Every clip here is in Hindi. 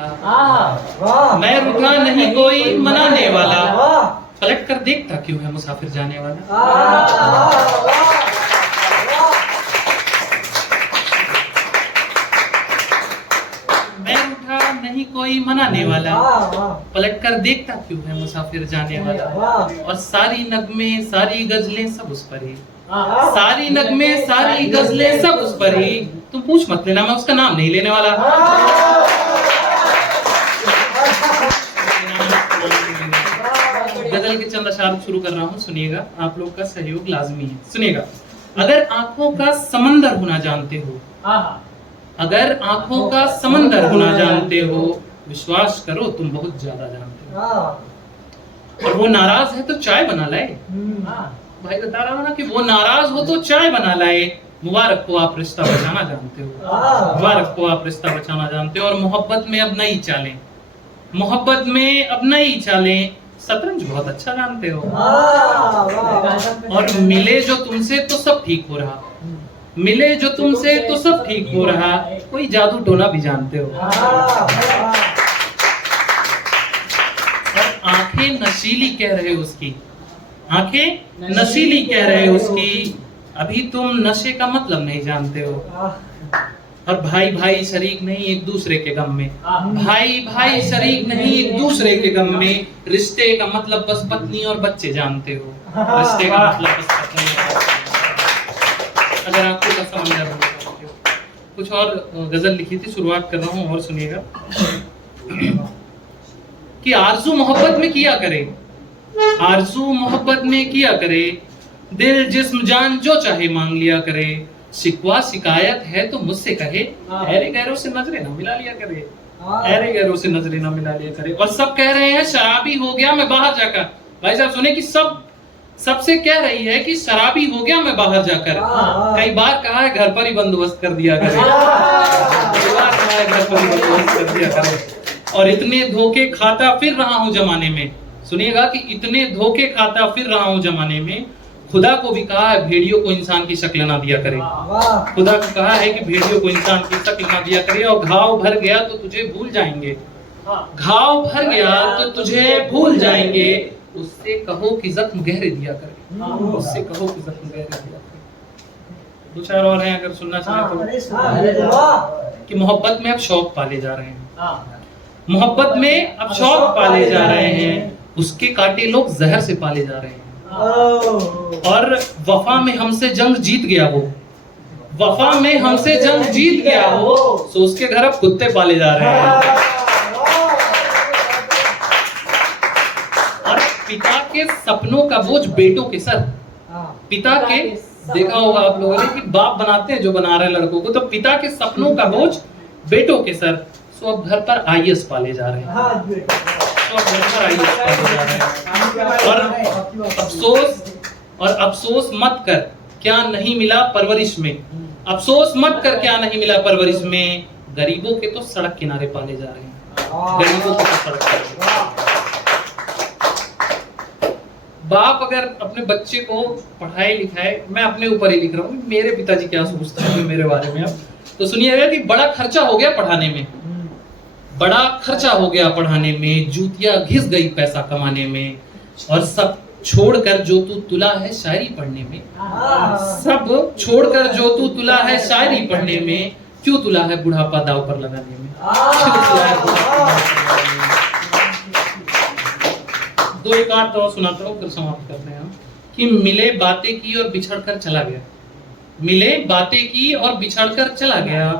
मैं रूठा नहीं कोई मनाने वाला, पलट कर देखता क्यों है मुसाफिर जाने वाला। मैं रूठा नहीं कोई मनाने वाला, पलट कर देखता क्यों है मुसाफिर जाने वाला। और सारी नगमे सारी गजलें सब उस पर ही, सारी नगमे सारी गजलें सब उस पर ही। तुम पूछ मत लेना, मैं उसका नाम नहीं लेने वाला। गजल के चंद अशार शुरू कर रहा हूँ, सुनिएगा, आप लोग का सहयोग लाजमी है। सुनिएगा। अगर आंखों का समंदर होना जानते हो, अगर आंखों का समंदर होना जानते हो, विश्वास करो तुम बहुत ज्यादा जानते हो। और वो नाराज है तो चाय बना लाए। भाई बता रहा हूँ ना कि वो नाराज हो तो चाय बना लाए। मुबारक को आप रिश्ता बचाना जानते हो, मुबारक को आप रिश्ता बचाना जानते हो। और मोहब्बत में अब नई चालें, मोहब्बत में अब नई चालें, शतरंज बहुत अच्छा जानते हो। और मिले जो तुमसे तो सब ठीक हो रहा, मिले जो तुमसे तो सब ठीक हो रहा, कोई जादू टोना भी जानते हो। और आंखें नशीली कह रहे हो उसकी, आंखें नशीली कह रहे हो उसकी, अभी तुम नशे का मतलब नहीं जानते हो। और भाई भाई शरीक नहीं एक दूसरे के गम में, भाई भाई शरीक नहीं एक दूसरे के गम में, रिश्ते का मतलब बस पत्नी और बच्चे जानते हो, रिश्ते का मतलब बस पत्नी और बच्चे। अगर आंखों का समंदर हो जानते हो। कुछ और गजल लिखी थी, शुरुआत कर रहा हूँ और सुनिएगा। कि आरज़ू मोहब्बत में किया करे, आरज़ू मोहब्बत में किया करे, दिल जिस्म जान जो चाहे मांग लिया करे। शिकवा शिकायत है तो मुझसे कहे, ऐरे गैरों से नजरें ना मिला लिया करे, ऐरे गैरों से नजरें ना मिला लिया करे। और सब कह रहे हैं शराबी हो गया मैं बाहर जाकर। भाई साहब सुने कि सबसे कह रही है कि शराबी हो गया मैं बाहर जाकर। कई बार कहा है घर पर ही बंदोबस्त कर दिया करे, कई बार कहा है घर पर ही बंदोबस्त कर दिया करे। और इतने धोखे खाता फिर रहा हूँ जमाने में, सुनिएगा कि इतने धोखे खाता फिर रहा हूँ जमाने में। खुदा को भी कहा है भेड़ियों को इंसान की शक्ल ना दिया करे, खुदा को कहा है कि भेड़ियों को इंसान की शक्ल ना दिया करे। और घाव भर गया तो तुझे भूल जाएंगे, घाव भर गया तो तुझे भूल जाएंगे। उससे कहो कि जख्म गहरे दिया करे, उससे कहो कि जख्म गहरे दिया करे। दो चार और हैं अगर सुनना चाहें तो। कि मोहब्बत में अब शौक पाले जा रहे हैं, मोहब्बत में अब शौक पाले जा रहे हैं, उसके काटे लोग जहर से पाले जा रहे हैं। और वफा में हमसे जंग जीत गया वो, वफा में हमसे जंग जीत गया वो, सो उसके घर अब कुत्ते पाले जा रहे हैं। और पिता के सपनों का बोझ बेटों के सर, पिता के, देखा होगा आप लोगों ने कि बाप बनाते हैं जो बना रहे हैं लड़कों को, तो पिता के सपनों का बोझ बेटों के सर। सो अब घर पर आईएएस पाले जा रहे हैं, और अफसोस मत कर क्या नहीं मिला परवरिश में, अफसोस मत कर क्या नहीं मिला परवरिश में। गरीबों के तो सड़क किनारे पाले जा रहे हैं, गरीबों के तो सड़क किनारे। बाप अगर अपने बच्चे को पढ़ाए लिखाए, मैं अपने ऊपर ही लिख रहा हूँ, मेरे पिताजी क्या सोचते हैं मेरे बारे में, अब तो सुनिएगा कि बड़ा खर्चा हो गया पढ़ाने में, बड़ा खर्चा हो गया पढ़ाने में, जूतियां घिस गई पैसा कमाने में। और सब छोड़कर जो तू तुला है शायरी पढ़ने में, सब छोड़कर जो तू तुला है शायरी पढ़ने में, क्यों तुला है बुढ़ापा दाव पर लगाने में, क्यों तुला है दो एक आठ तो सुनाता हूँ फिर समाप्त करते हैं। कि मिले बातें की और बिछड़कर चला गया, मिले बातें की और बिछड़कर चला गया।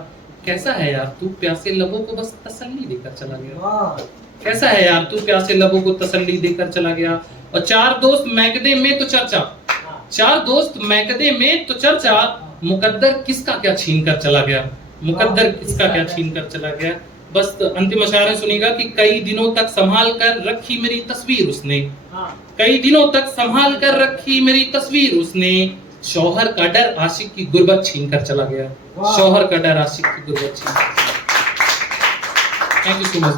कैसा है यार तू प्यासे लबों को बस तसल्ली देकर चला गया, कैसा है यार तू प्यासे लबों को तसल्ली देकर चला गया। और चार दोस्त मैकदे में तो चर्चा, चार दोस्त मैकदे में तो चर्चा, मुकद्दर किसका क्या छीन कर चला गया, मुकद्दर किसका क्या छीन कर चला गया। बस अंतिम अशारे सुनिएगा कि कई दिनों तक संभाल कर रखी मेरी तस्वीर उसने, कई दिनों तक संभाल कर रखी मेरी तस्वीर उसने। शौहर का डर आशिक की गुर्बत छीन कर चला गया, शौहर का डर आशिक की गुर्बत छीन कर। Thank you so much.